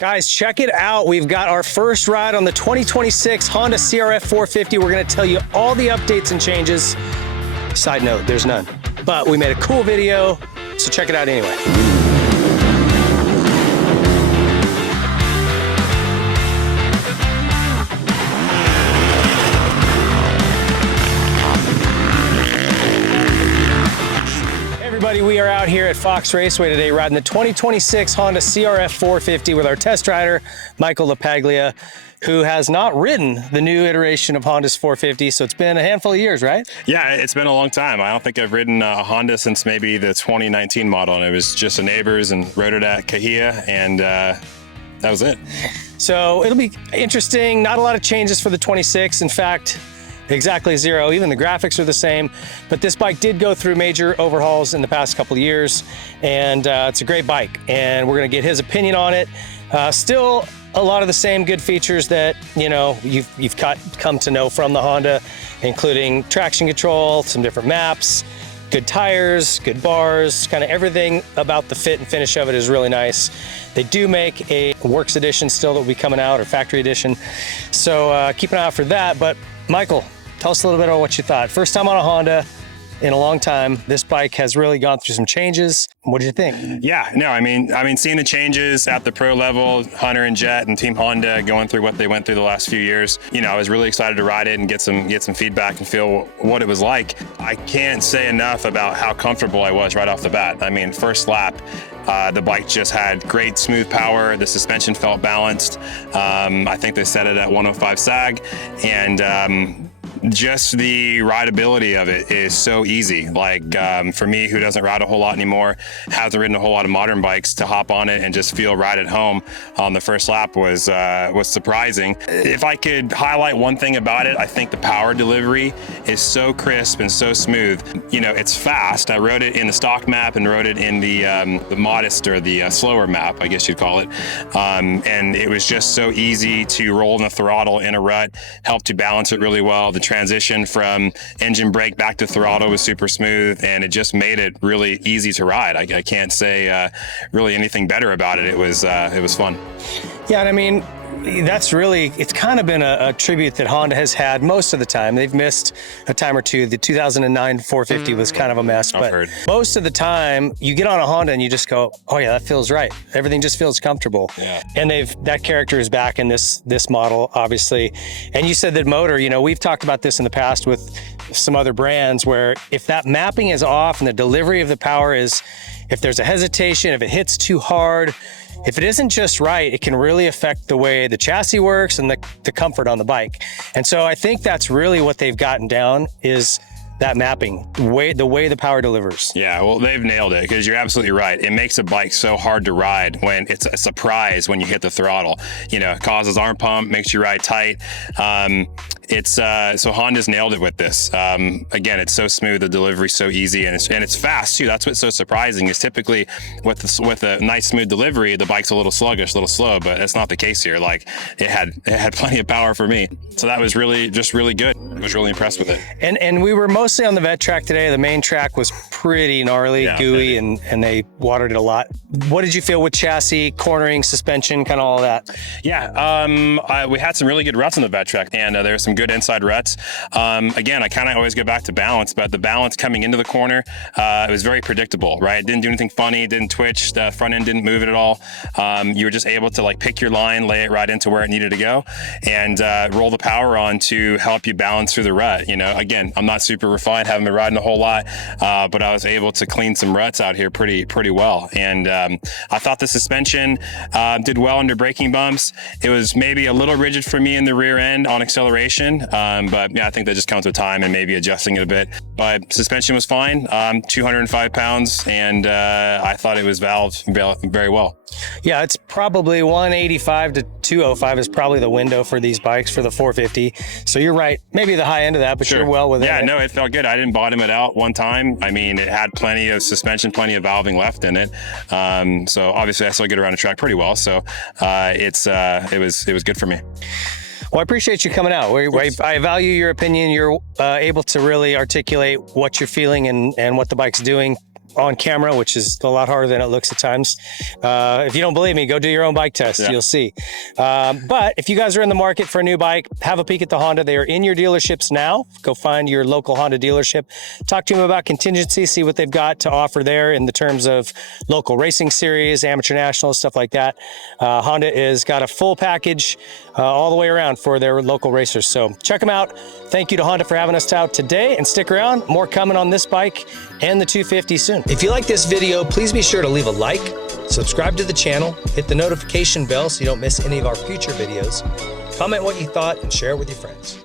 Guys, check it out. We've got our first ride on the 2026 Honda CRF 450. We're going to tell you all the updates and changes. Side note, there's none. But we made a cool video, so check it out anyway. Everybody, we are out here at Fox Raceway today riding the 2026 Honda CRF 450 with our test rider, Michael LaPaglia, who has not ridden the new iteration of Honda's 450, so it's been a handful of years, right? Yeah, it's been a long time. I don't think I've ridden a Honda since maybe the 2019 model, and it was just a neighbor's and rode it at Cahuilla, and that was it. So it'll be interesting. Not a lot of changes for the 26. In fact, exactly zero. Even the graphics are the same, but this bike did go through major overhauls in the past couple of years, and it's a great bike, and we're going to get his opinion on it. Still a lot of the same good features that you've come to know from the Honda, including traction control, some different maps, good tires, good bars, kind of everything about the fit and finish of it is really nice. They do make a Works edition still that will be coming out, or factory edition, so keep an eye out for that. But Michael, tell us a little bit about what you thought. First time on a Honda in a long time. This bike has really gone through some changes. What did you think? Yeah, no, I mean, seeing the changes at the pro level, Hunter and Jet and Team Honda going through what they went through the last few years, I was really excited to ride it and get some feedback and feel what it was like. I can't say enough about how comfortable I was right off the bat. I mean, first lap, the bike just had great smooth power. The suspension felt balanced. I think they set it at 105 sag, and just the rideability of it is so easy. Like for me, who doesn't ride a whole lot anymore, hasn't ridden a whole lot of modern bikes, to hop on it and just feel right at home on the first lap was surprising. If I could highlight one thing about it, I think the power delivery is so crisp and so smooth. It's fast. I rode it in the stock map and rode it in the modest, or the slower map, I guess you'd call it. And it was just so easy to roll in the throttle in a rut, helped to balance it really well. The transition from engine brake back to throttle was super smooth, and it just made it really easy to ride. I can't say really anything better about it. It was fun. Yeah, and I mean, it's kind of been a tribute that Honda has had most of the time. They've missed a time or two. The 2009 450 was kind of a mess, but most of the time you get on a Honda and you just go, oh yeah, that feels right. Everything just feels comfortable. Yeah. And that character is back in this model, obviously. And you said that motor, we've talked about this in the past with some other brands, where if that mapping is off and the delivery of the power is, if there's a hesitation, if it hits too hard, if it isn't just right, it can really affect the way the chassis works and the comfort on the bike. And so I think that's really what they've gotten down, is that mapping, the way the power delivers. Yeah, well, they've nailed it, because you're absolutely right. It makes a bike so hard to ride when it's a surprise when you hit the throttle. It causes arm pump, makes you ride tight. So Honda's nailed it with this. Again, it's so smooth, the delivery's so easy, and it's fast too. That's what's so surprising, is typically with a nice smooth delivery, the bike's a little sluggish, a little slow, but that's not the case here. Like, it had plenty of power for me. So that was just really good. I was really impressed with it. And we were mostly on the vet track today. The main track was pretty gnarly, gooey, and they watered it a lot. What did you feel with chassis, cornering, suspension, kind of all that? Yeah, we had some really good ruts on the vet track, and there were some good inside ruts. Again, I kind of always go back to balance, but the balance coming into the corner, it was very predictable, right? It didn't do anything funny, it didn't twitch, the front end didn't move it at all. You were just able to pick your line, lay it right into where it needed to go, and roll the power on to help you balance through the rut. Again, I'm not super refined, haven't been riding a whole lot, but I was able to clean some ruts out here pretty well. And I thought the suspension did well under braking bumps. It was maybe a little rigid for me in the rear end on acceleration, but yeah, I think that just comes with time and maybe adjusting it a bit. But suspension was fine, 205 pounds, and I thought it was valved very well. Yeah, it's probably 185 to 205 is probably the window for these bikes for the 450. So you're right, maybe the high end of that, but You're well within it. Yeah, no, it felt good. I didn't bottom it out one time. I mean, it had plenty of suspension, plenty of valving left in it. So obviously I still get around the track pretty well. So it was good for me. Well, I appreciate you coming out. I value your opinion. You're able to really articulate what you're feeling and what the bike's doing on camera, which is a lot harder than it looks at times. If you don't believe me, go do your own bike test. Yeah. You'll see. But if you guys are in the market for a new bike, have a peek at the Honda. They are in your dealerships now. Go find your local Honda dealership. Talk to them about contingency, see what they've got to offer there in the terms of local racing series, amateur nationals, stuff like that. Honda has got a full package all the way around for their local racers. So check them out. Thank you to Honda for having us out today, and stick around. More coming on this bike and the 250 soon. If you like this video, please be sure to leave a like, subscribe to the channel, hit the notification bell so you don't miss any of our future videos. Comment what you thought and share it with your friends.